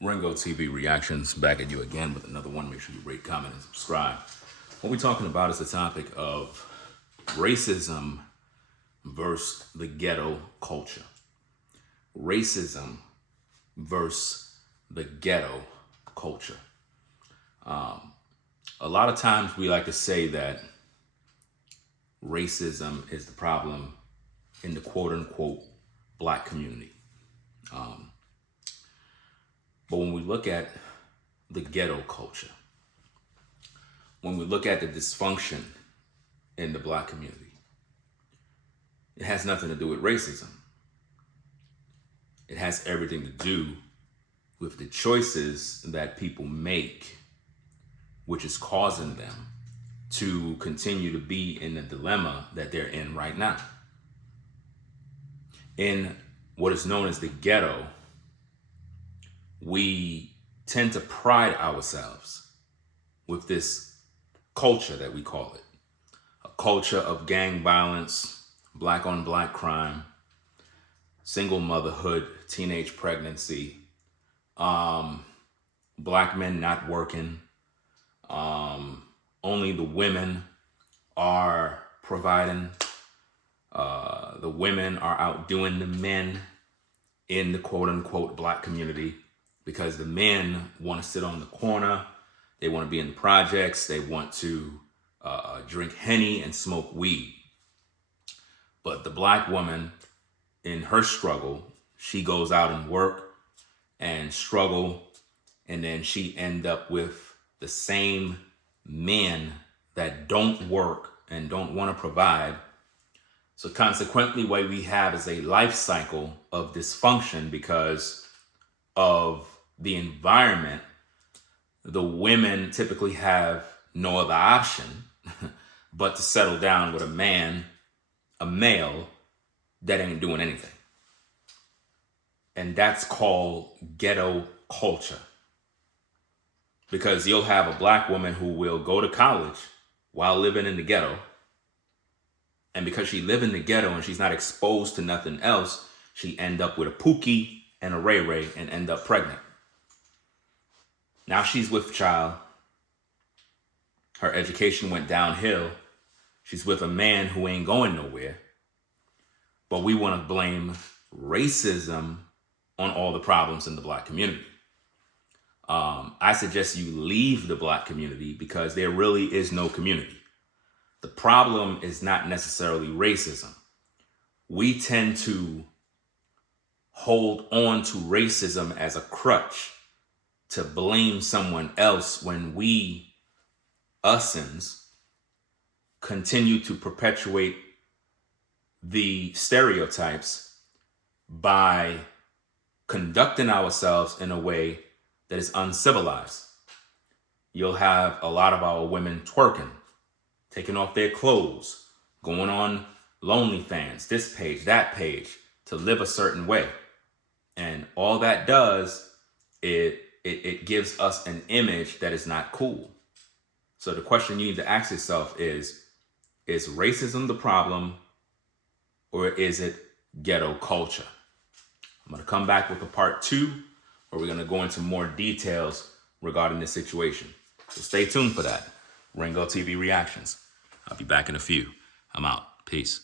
Ringo TV Reactions back at you again with another one. Make sure you rate, comment, and subscribe. What we're talking about is the topic of racism versus the ghetto culture. Racism versus the ghetto culture. A lot of times we like to say that racism is the problem in the quote unquote black community. But when we look at the ghetto culture, when we look at the dysfunction in the black community, it has nothing to do with racism. It has everything to do with the choices that people make, which is causing them to continue to be in the dilemma that they're in right now. In what is known as the ghetto, we tend to pride ourselves with this culture that we call it. A culture of gang violence, black on black crime, single motherhood, teenage pregnancy, black men not working, only the women are providing, the women are outdoing the men in the quote unquote black community because the men want to sit on the corner, they want to be in the projects, they want to drink Henny and smoke weed. But the black woman, in her struggle, she goes out and work and struggle, and then she end up with the same men that don't work and don't want to provide. So consequently, what we have is a life cycle of dysfunction because of the environment. The women typically have no other option but to settle down with a man, a male, that ain't doing anything. And that's called ghetto culture. Because you'll have a black woman who will go to college while living in the ghetto. And because she live in the ghetto and she's not exposed to nothing else, she end up with a Pookie and a Ray Ray and end up pregnant. Now she's with child. Her education went downhill. She's with a man who ain't going nowhere. But we want to blame racism on all the problems in the black community. I suggest you leave the black community because there really is no community. The problem is not necessarily racism. We tend to hold on to racism as a crutch to blame someone else when we, usins, continue to perpetuate the stereotypes by conducting ourselves in a way that is uncivilized. You'll have a lot of our women twerking, taking off their clothes, going on OnlyFans, this page, that page, to live a certain way. And all that does, it gives us an image that is not cool. So the question you need to ask yourself is racism the problem, or is it ghetto culture? I'm going to come back with a part 2, where we're going to go into more details regarding this situation. So stay tuned for that. Ringo TV Reactions. I'll be back in a few. I'm out. Peace.